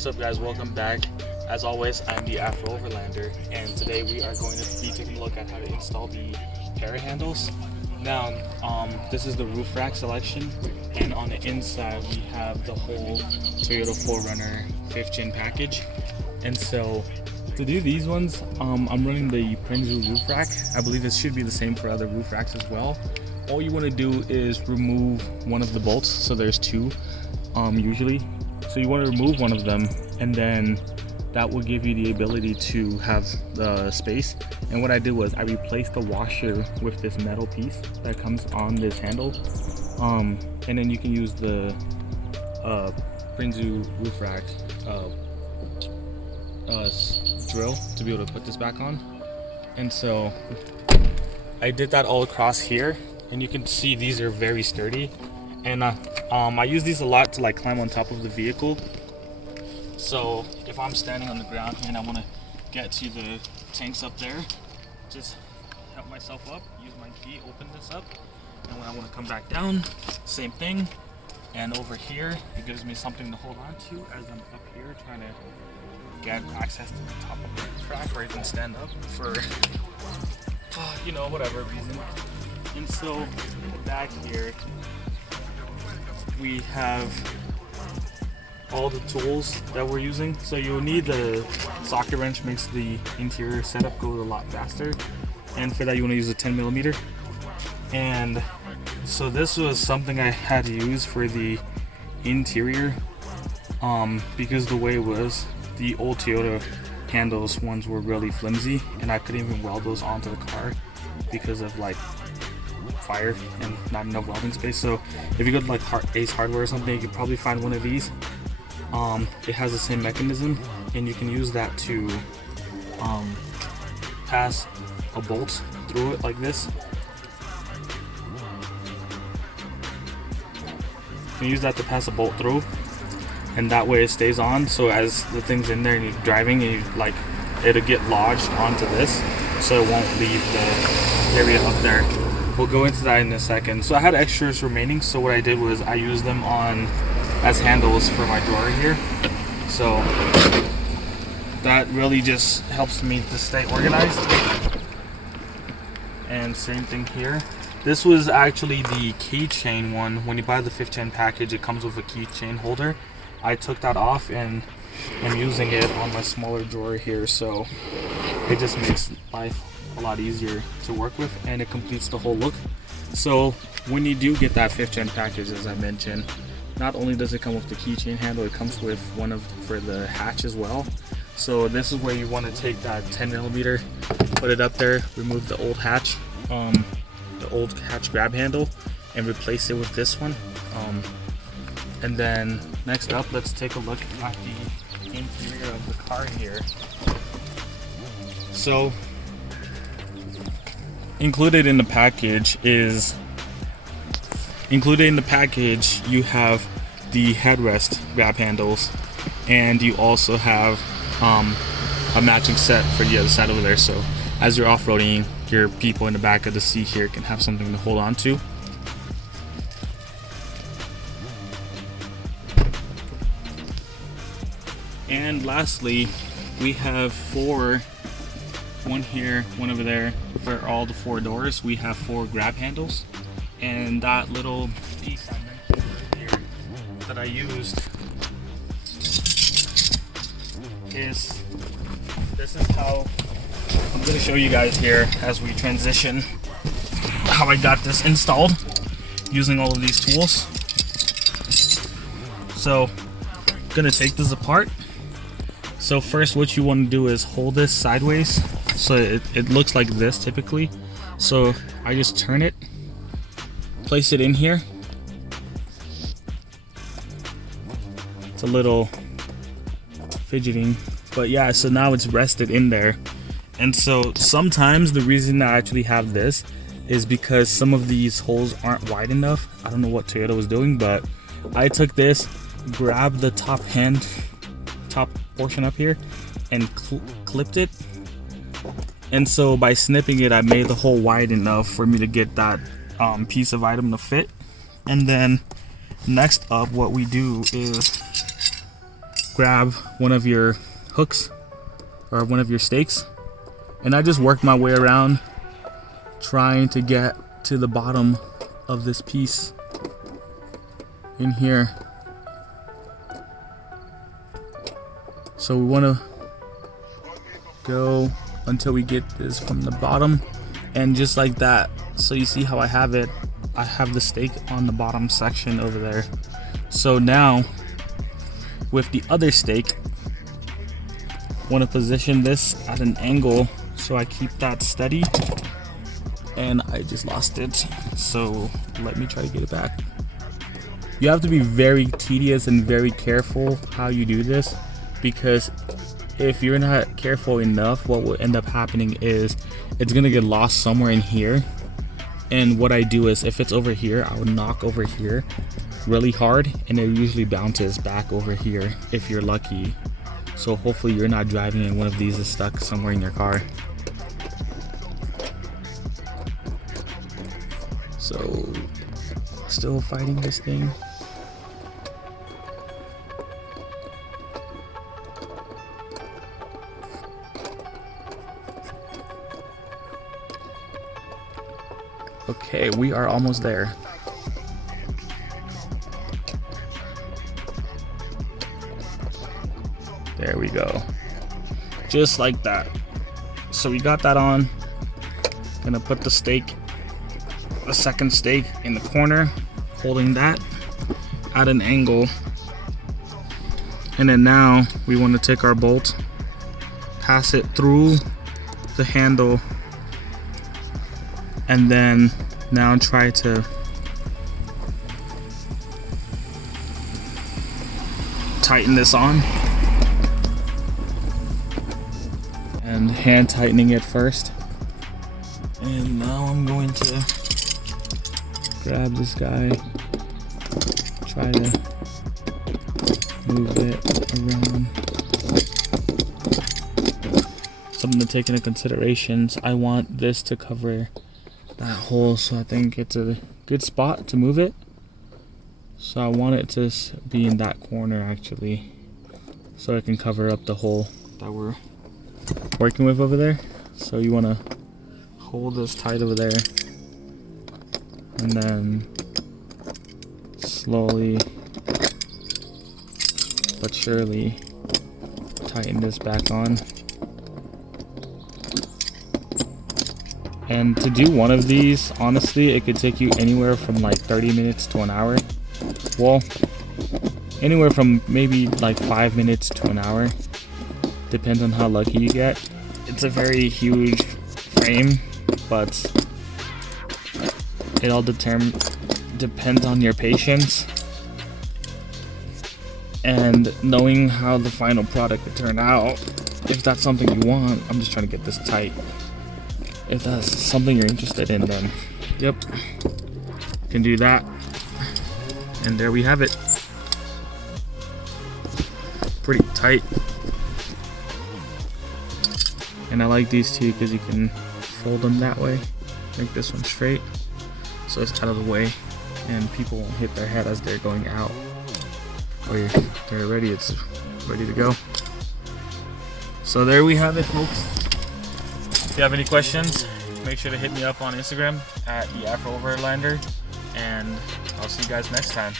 What's up, guys? Welcome back. As always, I'm the Afro Overlander, and today we are going to be taking a look at how to install the PARAHandles. Now, this is the roof rack selection, and on the inside we have the whole Toyota 4Runner 5th gen package. And so to do these ones, I'm running the Prinzu roof rack. I believe this should be the same for other roof racks as well. All you want to do is remove one of the bolts, so there's two usually. So you want to remove one of them, and then that will give you the ability to have the space. And what I did was I replaced the washer with this metal piece that comes on this handle, and then you can use the Prinzu roof rack drill to be able to put this back on. And so I did that all across here, and you can see these are very sturdy. And I use these a lot to like climb on top of the vehicle. So if I'm standing on the ground and I want to get to the tanks up there, just help myself up, use my key, open this up, and when I want to come back down, same thing. And over here, it gives me something to hold on to as I'm up here trying to get access to the top of the track, or even stand up for, you know, whatever reason. And so back here, we have all the tools that we're using. So you'll need the socket wrench, makes the interior setup go a lot faster, and for that you want to use a 10mm. And so this was something I had to use for the interior, because the way it was, the old Toyota handles ones were really flimsy, and I couldn't even weld those onto the car because of like fire and not enough welding space. So if you go to like Ace Hardware or something, you could probably find one of these. It has the same mechanism, and you can use that to pass a bolt through it like this. You can use that to pass a bolt through, and that way it stays on. So as the thing's in there and you're driving, and you like, it'll get lodged onto this, so it won't leave the area up there. We'll go into that in a second. So I had extras remaining, so what I did was I used them on as handles for my drawer here. So that really just helps me to stay organized. And same thing here. This was actually the keychain one. When you buy the 5th gen package, it comes with a keychain holder. I took that off and I'm using it on my smaller drawer here, so it just makes life a lot easier to work with, and it completes the whole look. So when you do get that 5th gen package, as I mentioned, not only does it come with the keychain handle, it comes with one for the hatch as well. So this is where you want to take that 10mm, put it up there, remove the old hatch, grab handle, and replace it with this one. And then next up, let's take a look at the interior of the car here. So included in the package, you have the headrest grab handles, and you also have a matching set for the other side over there. So as you're off-roading, your people in the back of the seat here can have something to hold on to. And lastly, we have one here, one over there, for all the 4 doors. We have 4 grab handles, and that little piece I mentioned here that I used this is how I'm going to show you guys here as we transition how I got this installed using all of these tools. So I'm going to take this apart. So first, what you want to do is hold this sideways, so it looks like this typically. So I just turn it, place it in here. It's a little fidgeting, but yeah, so now it's rested in there. And so sometimes the reason I actually have this is because some of these holes aren't wide enough. I don't know what Toyota was doing, but I took this, grabbed the top portion up here, and clipped it. And so by snipping it, I made the hole wide enough for me to get that piece of item to fit. And then next up, what we do is grab one of your hooks or one of your stakes, and I just work my way around trying to get to the bottom of this piece in here. So we want to go until we get this from the bottom, and just like that. So you see how I have it, I have the stake on the bottom section over there. So now with the other stake, want to position this at an angle so I keep that steady, and I just lost it, so let me try to get it back. You have to be very tedious and very careful how you do this, because if you're not careful enough, what will end up happening is it's gonna get lost somewhere in here. And what I do is, if it's over here, I would knock over here really hard, and it usually bounces back over here if you're lucky. So hopefully you're not driving and one of these is stuck somewhere in your car. So still fighting this thing. Okay, we are almost there. There we go. Just like that. So we got that on. Gonna put the stake, the second stake in the corner, holding that at an angle. And then now we want to take our bolt, pass it through the handle, and then now try to tighten this on. And hand tightening it first. And now I'm going to grab this guy, try to move it around. Something to take into consideration, I want this to cover that hole, so I think it's a good spot to move it. So I want it to be in that corner actually, so it can cover up the hole that we're working with over there. So you want to hold this tight over there, and then slowly but surely tighten this back on. And to do one of these, honestly, it could take you anywhere from like 30 minutes to an hour. Well, anywhere from maybe like 5 minutes to an hour. Depends on how lucky you get. It's a very huge frame, but it all depends on your patience and knowing how the final product will turn out. If that's something you want, I'm just trying to get this tight. If that's something you're interested in, then yep, can do that. And there we have it. Pretty tight. And I like these two because you can fold them that way, make this one straight, so it's out of the way and people won't hit their head as they're going out. Or they're ready, it's ready to go. So there we have it, folks. If you have any questions, make sure to hit me up on Instagram at the Afro Overlander, and I'll see you guys next time.